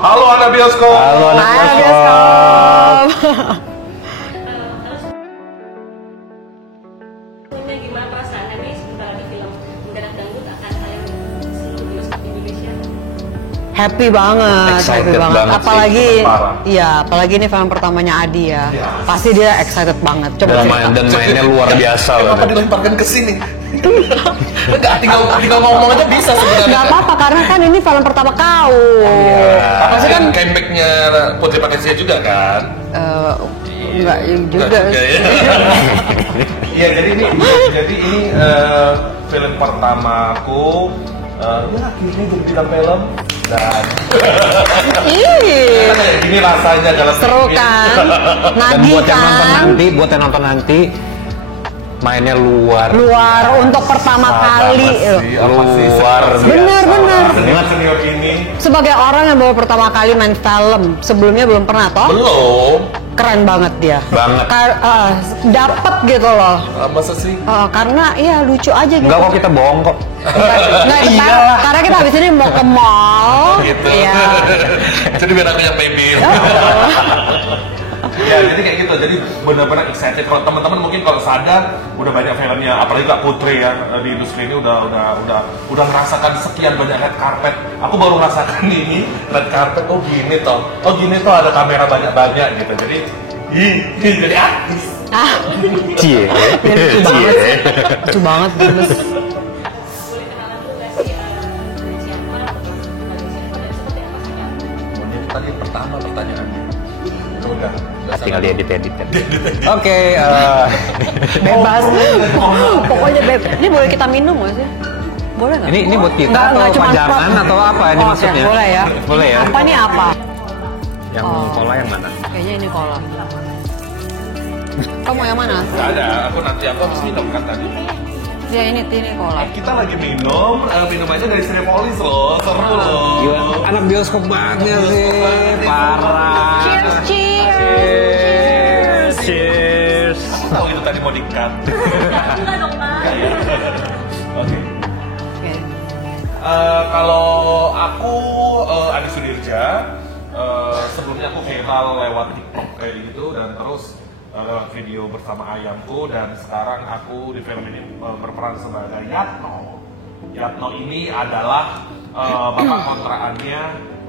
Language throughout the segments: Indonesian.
Halo anak bioskop. Halo anak bioskop. Gimana perasaannya sebentar lagi film Mendadak Dangdut akan tayang di seluruh bioskop di Indonesia? Happy banget, Excited happy banget. banget sih, Apalagi, parah. iya, apalagi ini film pertamanya Adi ya. Pasti dia excited banget. Coba cerita. Dan mainnya luar biasa loh. Kenapa dilemparkan ke sini? Enggak, tinggal ngomong aja bisa sebenarnya. Nggak apa-apa karena kan ini film pertama kau. Pasti kan comebacknya Putri Patricia juga kan? Enggak juga. Iya, jadi ini film pertamaku. Ya akhirnya jadi bintang film dan ini rasanya dalam Seru kan? Dan Nagih buat yang nonton kan? nanti, mainnya luar Untuk pertama kali. luar biasa. Bener. Dengan senior ini Sebagai orang yang baru pertama kali main film, sebelumnya belum pernah toh? belum. Keren banget dia. Banget. Dapet gitu loh. Masa sih? Karena ya lucu aja gitu. Enggak kok, kita bohong kok. Nggak, karena kita habis ini mau ke mall. Gitu. Iya. Jadi biar aku yang baby. Ya, jadi kayak gitu. Jadi benar-benar excited. Kalau teman-teman mungkin kalau sadar udah banyak filmnya, apalagi Kak Putri ya di industri ini udah ngerasakan sekian banyak red carpet. Aku baru merasakan ini red carpet. Oh gini toh ada kamera banyak-banyak gitu. Jadi jadi artis. Cie. Lucu banget bagus. Boleh kenalan dulu nggak sih dari siapa atau dari siapa dan seperti apa sih Kak? Tadi pertama pertanyaannya. Udah. Tinggal diedit kan. Oke, Bebas. Pokoknya bebas. Ini boleh kita minum nggak sih? Boleh nggak? ini buat kita Nggak, atau cuma pajangan prop. atau apa ini Oh, maksudnya? Boleh ya. Boleh ya. Apa nih apa? Yang cola yang mana? Kayaknya ini cola. Kamu yang mana? Nggak ada. Aku habis minum kan tadi. Ya ini cola. Kita lagi minum minumannya dari Cinepolis loh. Seru loh. Gila, anak bioskop banget sih, parah. Cheers. Aku tahu itu tadi mau di-cut. Enggak dong Kak. Oke. Oke. Kalau aku Adi Sudirja, sebelumnya aku viral lewat TikTok kayak gitu dan terus lewat video bersama ayamku dan sekarang aku di film ini berperan sebagai Yatno. Yatno ini adalah bapak kontraannya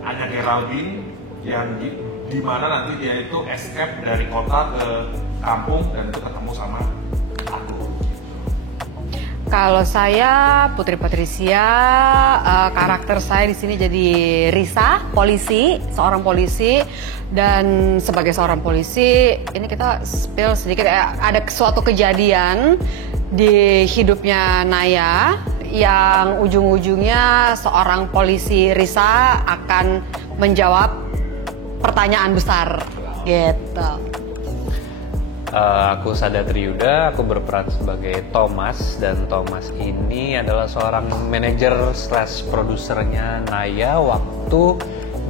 Anya Geraldine yang di mana nanti dia itu escape dari kota ke kampung dan itu ketemu sama aku. Kalau saya Putri Patricia, karakter saya di sini jadi Risa, seorang polisi, dan sebagai seorang polisi ini kita spill sedikit ada suatu kejadian di hidupnya Naya yang ujung-ujungnya seorang polisi Risa akan menjawab pertanyaan besar gitu. Aku Sada Triyuda, aku berperan sebagai Thomas dan Thomas ini adalah seorang manajer / produsernya Naya waktu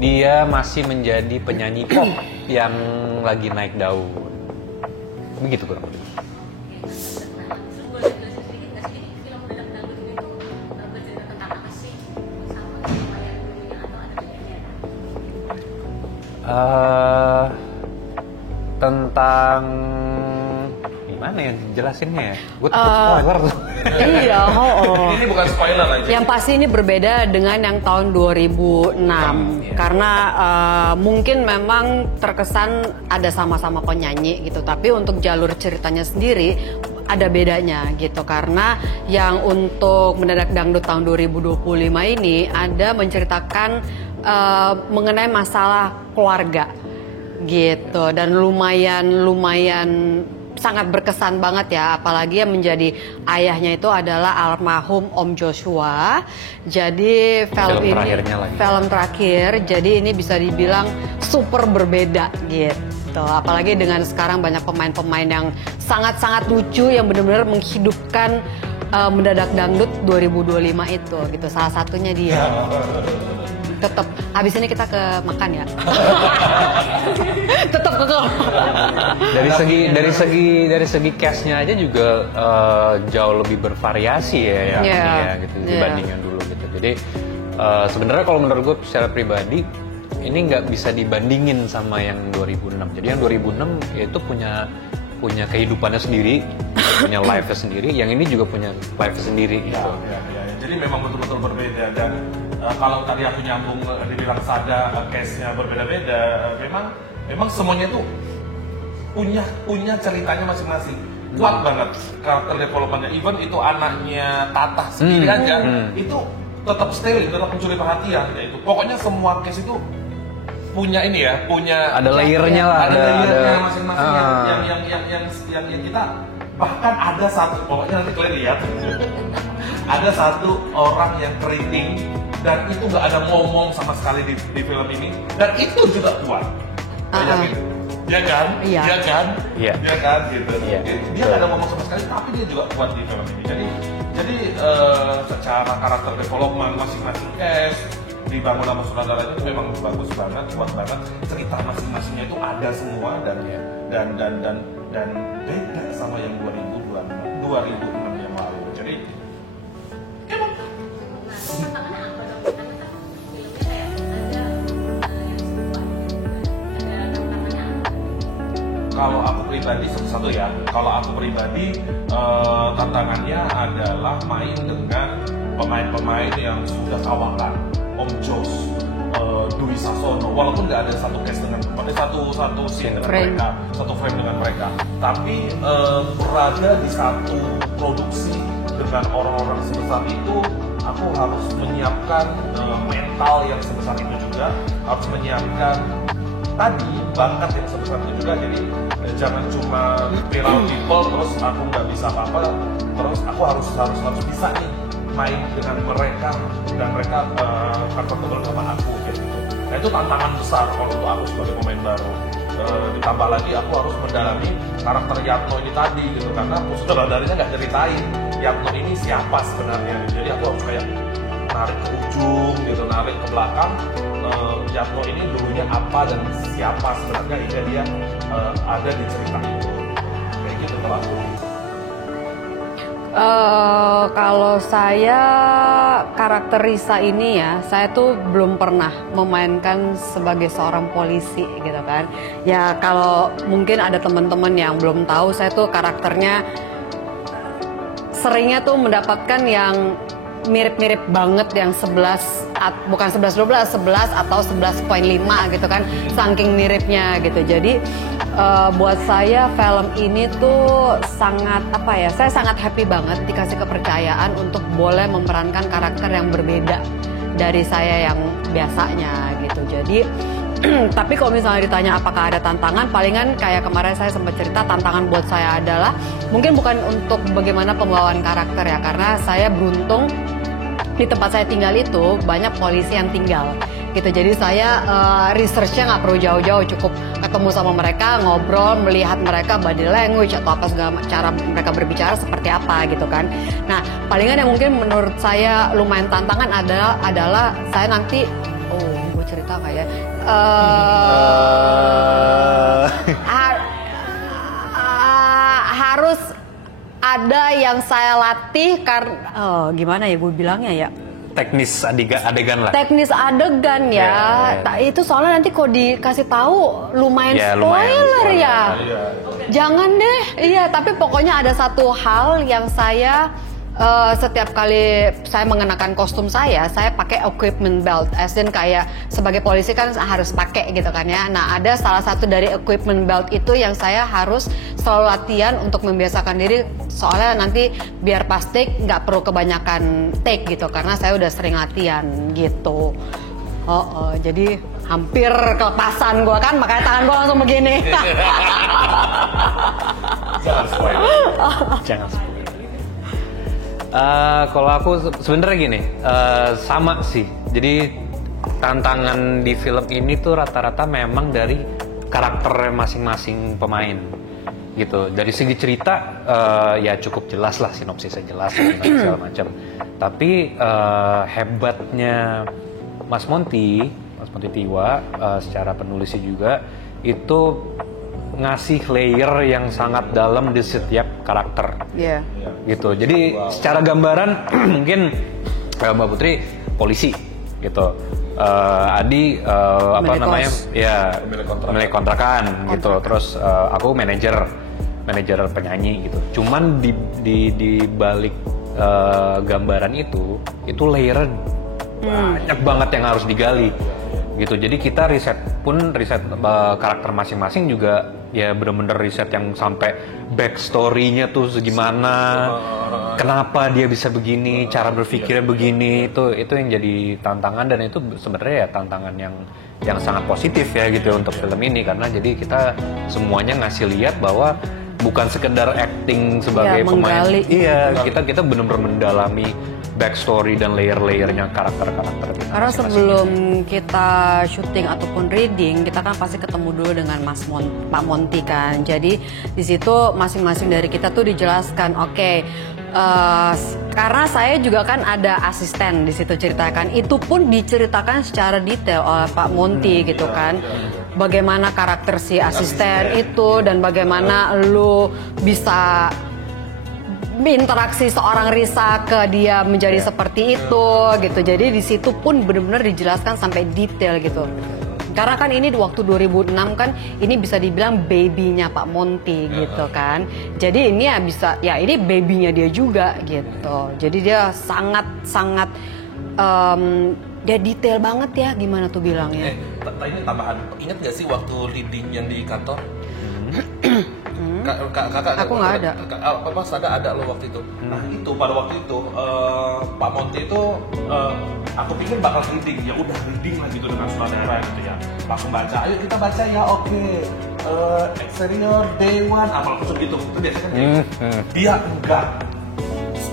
dia masih menjadi penyanyi pop yang lagi naik daun. Begitu kurang lebih. Terus boleh jelasin sedikit nggak sih ini film Mendadak Dangdut ini tuh bercerita tentang apa sih sama yang dulunya atau ada bedanya? Tentang gimana ya jelasinnya ya? Gue takut spoiler tuh. Iya, Ini bukan spoiler aja. Yang pasti ini berbeda dengan yang tahun 2006 karena mungkin memang terkesan ada sama-sama penyanyi gitu, tapi untuk jalur ceritanya sendiri ada bedanya gitu karena yang untuk Mendadak Dangdut tahun 2025 ini ada menceritakan mengenai masalah keluarga gitu dan lumayan sangat berkesan banget ya, apalagi yang menjadi ayahnya itu adalah almarhum Om Joshua. Jadi film ini film terakhir, jadi ini bisa dibilang super berbeda gitu. Apalagi dengan sekarang banyak pemain-pemain yang sangat-sangat lucu yang benar-benar menghidupkan Mendadak Dangdut 2025 itu gitu. Salah satunya dia. Tetap habis ini kita ke makan ya. Tetap ke dari segi cast-nya aja juga jauh lebih bervariasi ya yang ini ya gitu dibanding yang dulu gitu. Jadi sebenarnya kalau menurut gue secara pribadi ini nggak bisa dibandingin sama yang 2006. Jadi yang 2006 ya itu punya kehidupannya sendiri, punya life-nya sendiri. Yang ini juga punya life-nya sendiri gitu. Ya. Jadi memang betul-betul berbeda dan kalau tadi aku nyambung dibilang Sada case-nya berbeda-beda, memang semuanya itu punya ceritanya masing-masing. Kuat banget karakter development-nya. Even itu anaknya Tatah sendiri aja, itu tetap steril, tetap mencuri perhatian. Yaitu pokoknya semua case itu punya ini ya, punya ada layernya lah, ada layernya masing-masing yang kita bahkan ada satu, pokoknya nanti kalian lihat ada satu orang yang keriting dan itu nggak ada ngomong sama sekali di film ini dan itu juga kuat. Ya kan? Iya. Ya kan? Iya. Ya kan gitu. Iya. Dia nggak ada ngomong sama sekali tapi dia juga kuat di film ini. Jadi secara karakter development masing-masing cast dibangun sama sutradara itu memang bagus banget, kuat banget. Cerita masing-masingnya itu ada semua dan beda sama yang 2006 yang lalu. Jadi tantangannya apa dong? Karena kan filmnya kayak ada yang serupa, ada tantangannya apa? kalau aku pribadi satu-satu ya, kalau aku pribadi tantangannya adalah main dengan pemain-pemain yang sudah kawakan, Om Jos, Dwi Sasono, walaupun nggak ada satu case dengan satu scene dengan Frame. mereka, satu frame dengan mereka, tapi berada di satu produksi dengan orang-orang sebesar itu, aku harus menyiapkan mental yang sebesar itu juga, harus menyiapkan tadi bakat yang sebesar itu juga. Jadi jangan cuma viral people terus aku nggak bisa apa-apa, terus aku harus bisa nih main dengan mereka dan mereka comfortable sama aku kayak gitu. Nah itu tantangan besar kalau untuk aku sebagai pemain baru. Ditambah lagi aku harus mendalami karakter Yatno ini tadi gitu, karena sutradaranya nggak ceritain Yatno ini siapa sebenarnya. Jadi aku harus kayak narik ke ujung gitu, narik ke belakang. Yatno ini dulunya apa dan siapa sebenarnya hingga dia ada di cerita itu. Kayak gitu kalau aku. Kalau saya karakter Risa ini ya, saya tuh belum pernah memainkan sebagai seorang polisi gitu kan. Ya kalau mungkin ada teman-teman yang belum tahu, saya tuh karakternya seringnya tuh mendapatkan yang mirip-mirip banget yang 11 atau 11.5 gitu kan, saking miripnya gitu. Jadi buat saya film ini tuh sangat saya sangat happy banget dikasih kepercayaan untuk boleh memerankan karakter yang berbeda dari saya yang biasanya gitu. Jadi tapi kalau misalnya ditanya apakah ada tantangan, palingan kayak kemarin saya sempat cerita, tantangan buat saya adalah mungkin bukan untuk bagaimana pembawaan karakter ya, karena saya beruntung di tempat saya tinggal itu banyak polisi yang tinggal gitu. Jadi saya researchnya nggak perlu jauh-jauh, cukup ketemu sama mereka, ngobrol, melihat mereka body language atau apa segala cara mereka berbicara seperti apa gitu kan. Nah palingan yang mungkin menurut saya lumayan tantangan adalah saya nanti gue cerita kayak harus ada yang saya latih karena gimana ya gue bilangnya ya, teknis adegan lah. teknis adegan ya. Itu soalnya nanti kok dikasih tahu lumayan Ya, spoiler lumayan ya. Jangan deh. Iya, tapi pokoknya ada satu hal yang saya setiap kali saya mengenakan kostum saya pakai equipment belt. As in kayak sebagai polisi kan harus pakai gitu kan ya. Nah, ada salah satu dari equipment belt itu yang saya harus selalu latihan untuk membiasakan diri, soalnya nanti biar pas take nggak perlu kebanyakan take gitu, karena saya udah sering latihan gitu. Jadi hampir kelepasan gue kan, makanya tangan gue langsung begini. Jangan spoiler. Jangan spoiler. Kalau aku sebenarnya gini, sama sih. Jadi tantangan di film ini tuh rata-rata memang dari karakter masing-masing pemain gitu. Dari segi cerita ya cukup jelas lah, sinopsisnya jelas segala macam. Tapi hebatnya Mas Monty Tiwa secara penulisnya juga itu ngasih layer yang sangat dalam di setiap karakter. Iya. Gitu. Jadi secara gambaran mungkin Mbak Putri polisi gitu. Adi apa Pemilik namanya kos. ya Pemilik kontrakan gitu. Terus aku manajer penyanyi gitu. Cuman di balik gambaran itu layer banyak banget yang harus digali gitu. Jadi kita riset karakter masing-masing juga ya bener-bener riset yang sampai backstory-nya tuh segimana, kenapa dia bisa begini, cara berpikirnya begini, itu yang jadi tantangan, dan itu sebenarnya ya tantangan yang sangat positif ya gitu untuk film ini, karena jadi kita semuanya ngasih lihat bahwa bukan sekedar acting sebagai Ya, pemain. menggali. Iya, kita benar-benar mendalami backstory dan layer-layernya karakter-karakter. Karena sebelum kita syuting ataupun reading, kita kan pasti ketemu dulu dengan Pak Monty kan. Jadi di situ masing-masing dari kita tuh dijelaskan, oke, karena saya juga kan ada asisten di situ ceritakan. Itu pun diceritakan secara detail oleh Pak Monty gitu kan. Bagaimana karakter si asisten itu dan bagaimana lu bisa interaksi seorang Risa ke dia menjadi seperti itu gitu. Jadi di situ pun benar-benar dijelaskan sampai detail gitu. Karena kan ini waktu 2006 kan ini bisa dibilang baby-nya Pak Monty gitu kan. Jadi ini ya bisa ya ini baby-nya dia juga gitu. Jadi dia sangat dia detail banget ya, gimana tuh bilangnya. Ini tambahan. Ingat gak sih waktu leading yang di kantor? Kakak Aku nggak ada. Pas ada lo waktu itu. Nah itu pada waktu itu Pak Monty itu aku pikir bakal reading, ya udah reading lah gitu dengan sutradara gitu ya. Langsung baca, ayo kita baca ya, oke. Exterior day one, apa langsung gitu. Itu biasanya kan kayak gitu. Dia enggak.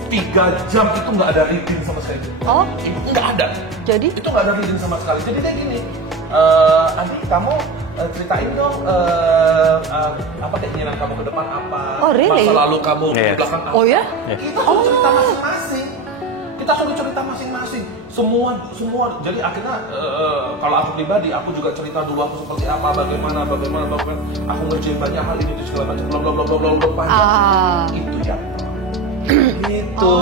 3 jam itu nggak ada reading sama sekali. Oh, Nggak ada. jadi Itu nggak ada reading sama sekali. Jadi dia gini, Andi kamu ceritain dong apa keinginan kamu ke depan apa, Oh, really? masa lalu kamu Yes. ke belakang apa. Oh ya? Kita suruh cerita masing-masing. Kita suruh cerita masing-masing. Semua. Jadi akhirnya kalau aku pribadi, aku juga cerita dulu aku seperti apa, bagaimana. Aku ngerjain banyak hal ini segala macam, bla panjang. Itu ya. Gitu.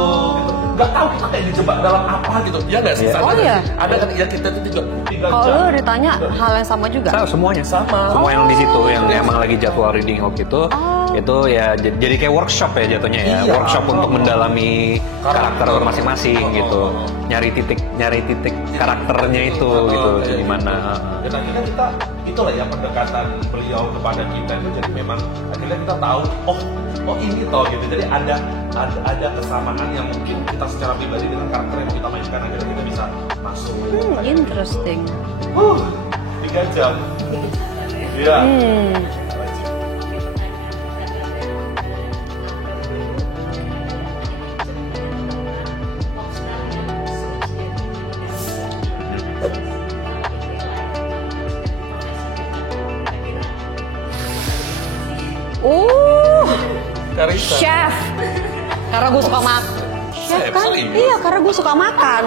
Nggak tahu kita kayak dijebak dalam apa gitu. Ya nggak sih? Iya. Sadar Oh, nggak iya. sih? Ada kan ya kita itu juga 3 kalau jam. lu ditanya hal yang sama juga? Semuanya Sama. semua yang di situ yang emang lagi jadwal reading waktu itu ya jadi kayak workshop ya jatuhnya ya. Iya. Workshop untuk mendalami karakter masing-masing Oh. gitu, nyari titik karakternya itu gitu gimana. Dan akhirnya kita itulah ya pendekatan beliau kepada kita itu, jadi memang akhirnya kita tahu oh ini toh gitu. Jadi ada kesamaan yang mungkin kita secara pribadi dengan karakter yang mau kita mainkan, akhirnya kita bisa masuk. Interesting. 3 jam. Iya. Karissa. Chef. Karena gue suka makan. Chef kan? serius? Iya, karena gue suka makan.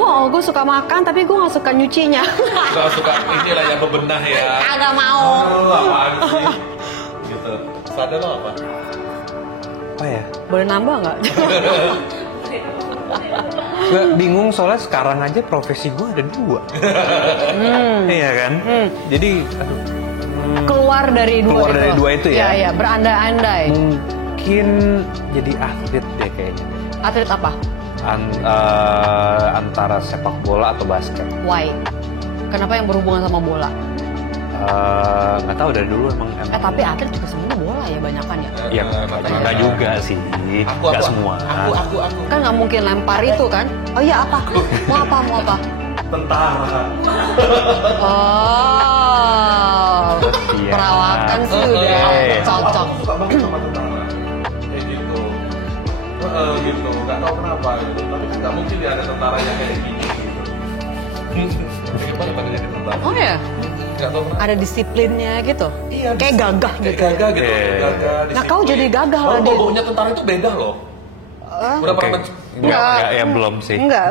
Oh, gue suka makan tapi gue gak suka nyucinya. Gak suka inilah yang bebenah ya. Kagak mau. Lo apaan sih? Gitu. Sadar lo apa? Apa ya? Boleh nambah nggak? Gue bingung soalnya sekarang aja profesi gue ada 2. Iya kan? Jadi Keluar dari dua itu. ya. Iya, berandai-andai. Mungkin jadi atlet deh kayaknya. Atlet apa? Antara sepak bola atau basket. Why? Kenapa yang berhubungan sama bola? Nggak tahu dari dulu emang. Tapi atlet juga semuanya bola ya banyakan ya. Ya nggak juga sih, nggak semua. Aku. Kan nggak mungkin lempar itu kan? Oh iya apa? Mau apa? Tentara. Oh, Iya. perawakan sih Oke. udah cocok. Aku suka banget sama tentara. Kayak gitu. Gitu. Nggak tahu kenapa gitu. Tapi nggak mungkin ya ada tentara yang kayak gini gitu. Gimana pada jadi tentara? Oh ya, Nggak tahu kenapa. ada disiplinnya gitu. Iya, Kayak gagah Kayak gitu. gagah gitu. Iya. Gagah, Nah, kau jadi gagah lah, Dit. Baunya tentara itu beda loh. Udah Oke. pernah Nggak, ya belum sih. Enggak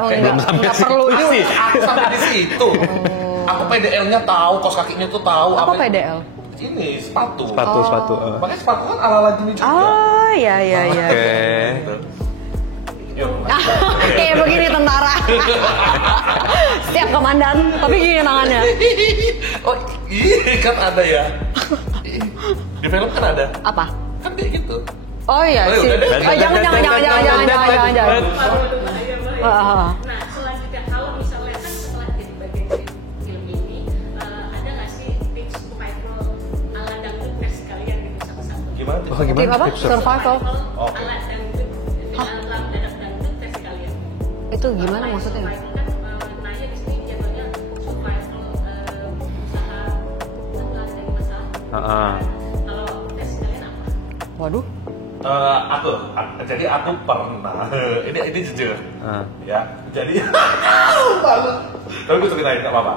perlu Masih juga. sampai di situ. Aku PDL-nya tahu, kaos kakinya tuh tahu. Apa PDL? Ini sepatu. Sepatu. Makanya sepatu kan ala-ala gini juga. Oh, iya. Oke. Gitu. Yuk. Kayak begini tentara. Siap komandan, tapi gini tangannya. Oh, iya kan ada ya. Di film kan ada. Apa? Kan kayak gitu. Oh iya sih. Oh, jangan. Waduh, bahaya. Ah. Nah, selanjutnya kalau misalnya kan setelah jadi bagian dari film ini, ada nggak sih tips survival ala dangdut test kalian gitu satu-satu? Gimana? Oh, Tim gimana? apa? Tips Survival. Oke. Ala dangdut, ala dadak dangdut test kalian. Itu gimana maksudnya? Survival kan, Naya di sini jatuhnya survival usaha dari masalah. Heeh. Kalau tes kalian apa? Waduh. Jadi aku pernah, ini jujur, Ah. ya. Jadi malu. Tapi gue ceritain nggak apa-apa.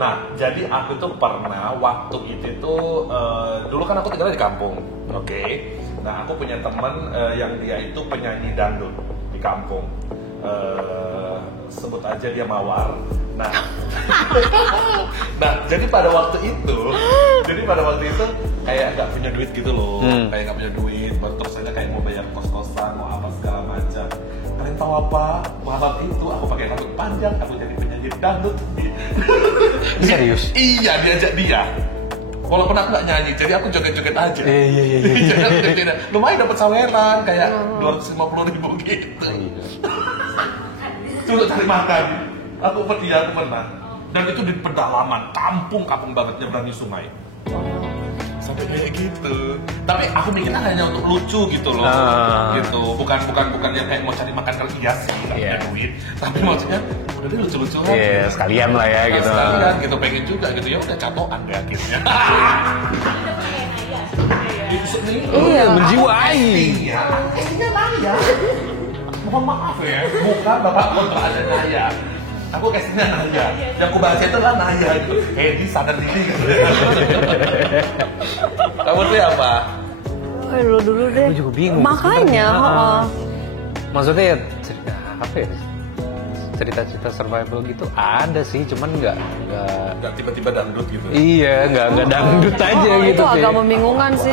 Nah, jadi aku tuh pernah waktu itu tuh dulu kan aku tinggal di kampung, oke. Nah, aku punya teman yang dia itu penyanyi dangdut di kampung. Sebut aja dia Mawar. Nah, jadi pada waktu itu kayak nggak punya duit gitu loh, kayak nggak punya duit, baru terus aja kayak mau bayar kos-kosan, mau apa segala macam. Kalian tahu apa? Malam itu aku pakai rambut panjang, aku jadi penyanyi dangdut. Serius? Iya, diajak dia. Walaupun aku nggak nyanyi, jadi aku joget-joget aja. Iya. Jadi aku joget-joget. Lumayan dapat saweran, kayak 250.000 gitu. Untuk cari makan. Aku pernah. Dan itu di pedalaman, kampung banget, nyeberangi sungai. Sampai kayak gitu. Tapi aku mikirnya hanya untuk lucu gitu loh. Gitu. Bukan yang kayak mau cari makan kali iya sih, nggak punya duit. Tapi maksudnya udah deh lucu-lucuan. Iya, sekalian lah ya gitu. Sekalian gitu, pengen juga gitu. Ya udah catokan deh akhirnya. Kita pakai Naya sebenarnya ya. Iya. Menjiwai. Iya, aslinya Naya. Mohon maaf ya, bukan bapak kontra ada Naya. Aku kasihnya Naya. Yang aku baca itu lah Naya gitu. Hedi sadar diri gitu. Kamu tuh apa? Lu dulu deh. Gue juga bingung. Makanya, sebenarnya. Maksudnya cerita apa ya? Cerita-cerita survival gitu ada sih, cuman nggak Gak tiba-tiba dangdut gitu. iya nggak dangdut aja gitu itu sih. agak membingungkan sih.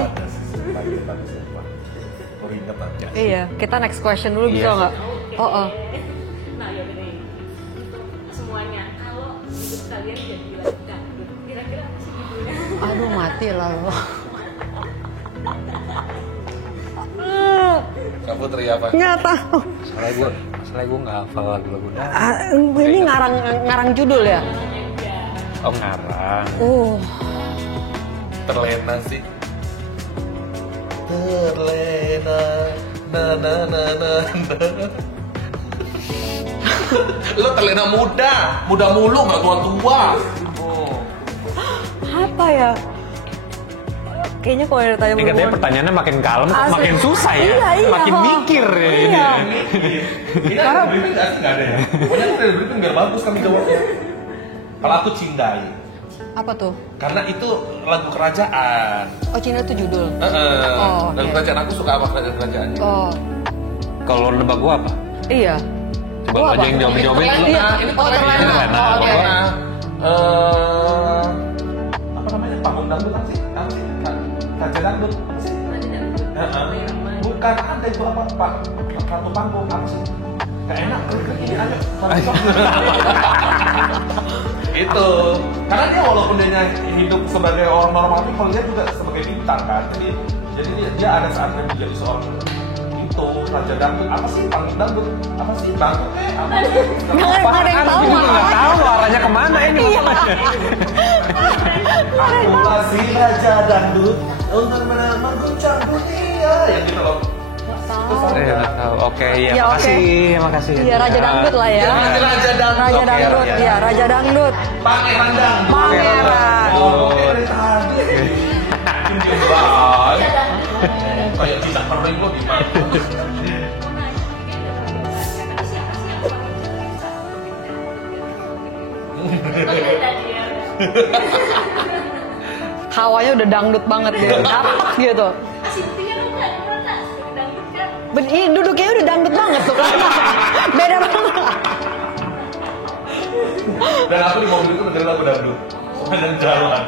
Baru inget aja. Iya, kita next question dulu bisa Iya. nggak? Oh. Nah, ya bener. Untuk semuanya, kalau hidup kalian jadi lagu dangdut, kira-kira apa sih judulnya? Aduh mati lah lo. Kamu Tri apa? Nggak tahu. Masalah gue nggak hafal lagu-lagu dah. Ini ngarang judul ya? Oh ngarang. Terlena sih. Terlena. Na. Lo terlena muda mulu nggak tua-tua. Oh. Apa ya? Kayaknya kalau ditanya Ini katanya pertanyaannya makin kalem, Asli. makin susah ya. Iya. Makin mikir ya ini. Iya. Ini ada briefing nggak ada ya? Pokoknya aku dari briefing biar bagus kami jawabnya. Kalau aku Cindai, Apa tuh? karena itu lagu kerajaan. Oh, Cina itu judul. Oh, Lagu iya. kerajaan aku suka sama kerajaan-kerajaannya. Oh, Kalau nebak gue apa? iya. Coba Gua lo aja apa? yang jawab-jawabin. Iya. Oh, terlena. Oh, oke. Apa namanya? Panggung dangdut apa sih? Apa sih? Raja dangdut apa sih? Bukan ada itu apa? Pak Ratu Panggung apa sih? Gak enak, ini aja. Itu karena dia walaupun dia hidup sebagai orang normal, tapi kalau dia juga sebagai bintang kan. Jadi dia ada saatnya menjadi seorang itu raja dangdut. Apa sih panggung dangdut? Apa sih dangdut? Apa? Nggak ada yang tahu. Gue nggak tahu arahnya kemana ini masalahnya. Aku masih raja dangdut untuk mengguncang dunia. Yang gitu loh. Nggak tahu. Oke, ya, Ya, oke. makasih. Iya, Raja Dangdut lah ya. Raja dangdut. Raja Oke, Dangdut, iya, Raja Dangdut. Pangeran dangdut. Pangeran. Oh, dari tadi. Bye. Kayak tidak pernah lo gimana? Hawanya udah dangdut banget gitu. Dapat gitu. Kasih buktinya dong, Kak. Gimana, Kak? Dangdut kan? Duduknya udah dangdut banget tuh kan. Beda banget. Dan aku di mobil itu dengerin lagu dangdut sepanjang jalan.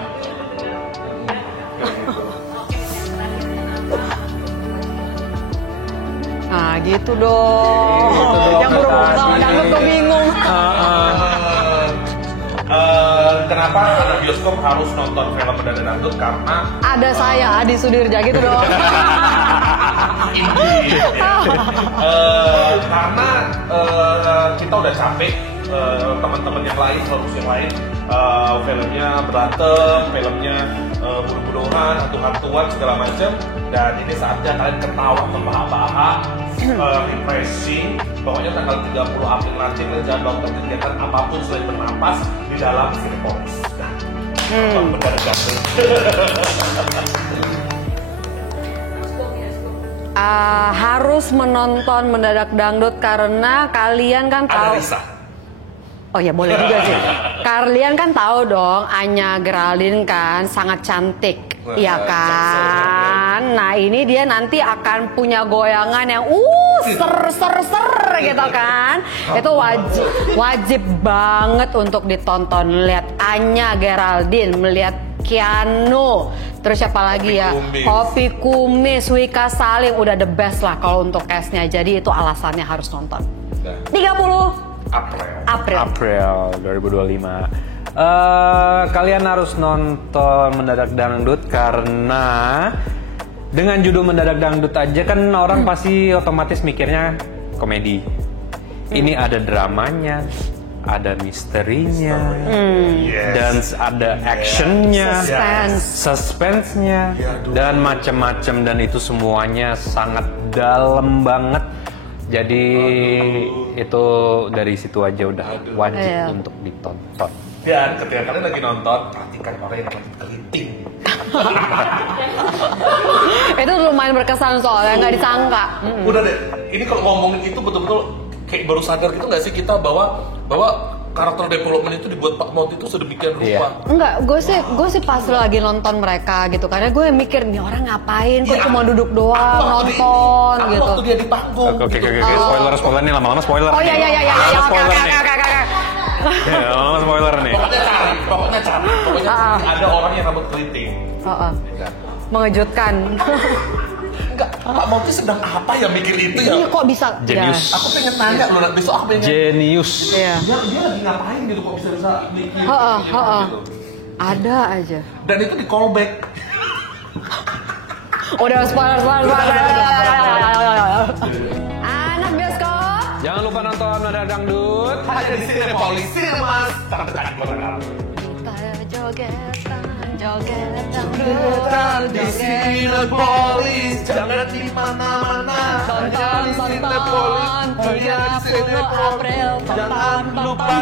Nah, gitu dong. Yang berhubungan sama dangdut gue bingung. Kenapa anak bioskop harus nonton film Mendadak Dangdut? Karena Ada saya, Adi Sudirja gitu dong. karena kita udah capek, teman-teman yang lain, produksi yang lain, filmnya berantem, filmnya bunuh-bunuhan, hantu-hantuan segala macam, dan ini saatnya kalian ketawa terbahak-bahak, refreshing. Pokoknya tanggal 30 April nanti kalian jangan melakukan kegiatan apapun selain bernapas di dalam Cinepolis. Mendadak Dangdut. Harus menonton Mendadak Dangdut karena kalian kan Ada tahu. Risa. Oh ya boleh juga sih. Kalian kan tahu dong, Anya Geraldine kan sangat cantik, iya kan. Nah ini dia nanti akan punya goyangan yang ser gitu kan. Itu wajib banget untuk ditonton. Lihat Anya Geraldine, melihat Keanu, terus siapa lagi ya? Kopi Kumis, Wika Saling, udah the best lah kalau untuk castnya. Jadi itu alasannya harus nonton. 30 April 2025. Kalian harus nonton Mendadak Dangdut karena dengan judul Mendadak Dangdut aja kan orang pasti otomatis mikirnya komedi. Ini ada dramanya, ada misterinya, dan ada actionnya, suspense-nya, dan macam-macam, dan itu semuanya sangat dalam banget. Jadi itu dari situ aja udah wajib untuk ditonton. Dan ketika kalian lagi nonton, perhatikan orang yang lagi keriting. Itu lumayan berkesan soalnya nggak disangka. Udah deh, ini kalau ngomongin itu betul-betul kayak baru sadar gitu nggak sih kita bahwa karakter development itu dibuat Pak Mot itu sedemikian rupa. Enggak, gue sih pas lagi nonton mereka gitu, karena gue mikir nih orang ngapain, kok cuma duduk doang nonton gitu. Waktu dia di panggung. Oke, spoiler nih, lama-lama spoiler. Oh iya, oke. Lama-lama spoiler nih. Pokoknya ada orang yang rambut keriting. Mengejutkan. Enggak, Pak Mot sedang apa ya mikir itu ya? Iya kok bisa? Jenius. Aku pengen nanya loh, besok aku pengen. Jenius. Iya. Dia lagi ngapain gitu kok bisa mikir gitu. Ada aja. Dan itu di callback. Udah spoiler. Anak bioskop. Jangan lupa nonton Mendadak Dangdut. Hanya di Cinepolis Cinemas. Jogetan di Cinepolis, jangan di mana-mana. Hanya di Cinepolis, hanya di Cinepolis. Jangan lupa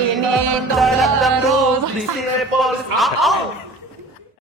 ini Mendadak Dangdut di Cinepolis.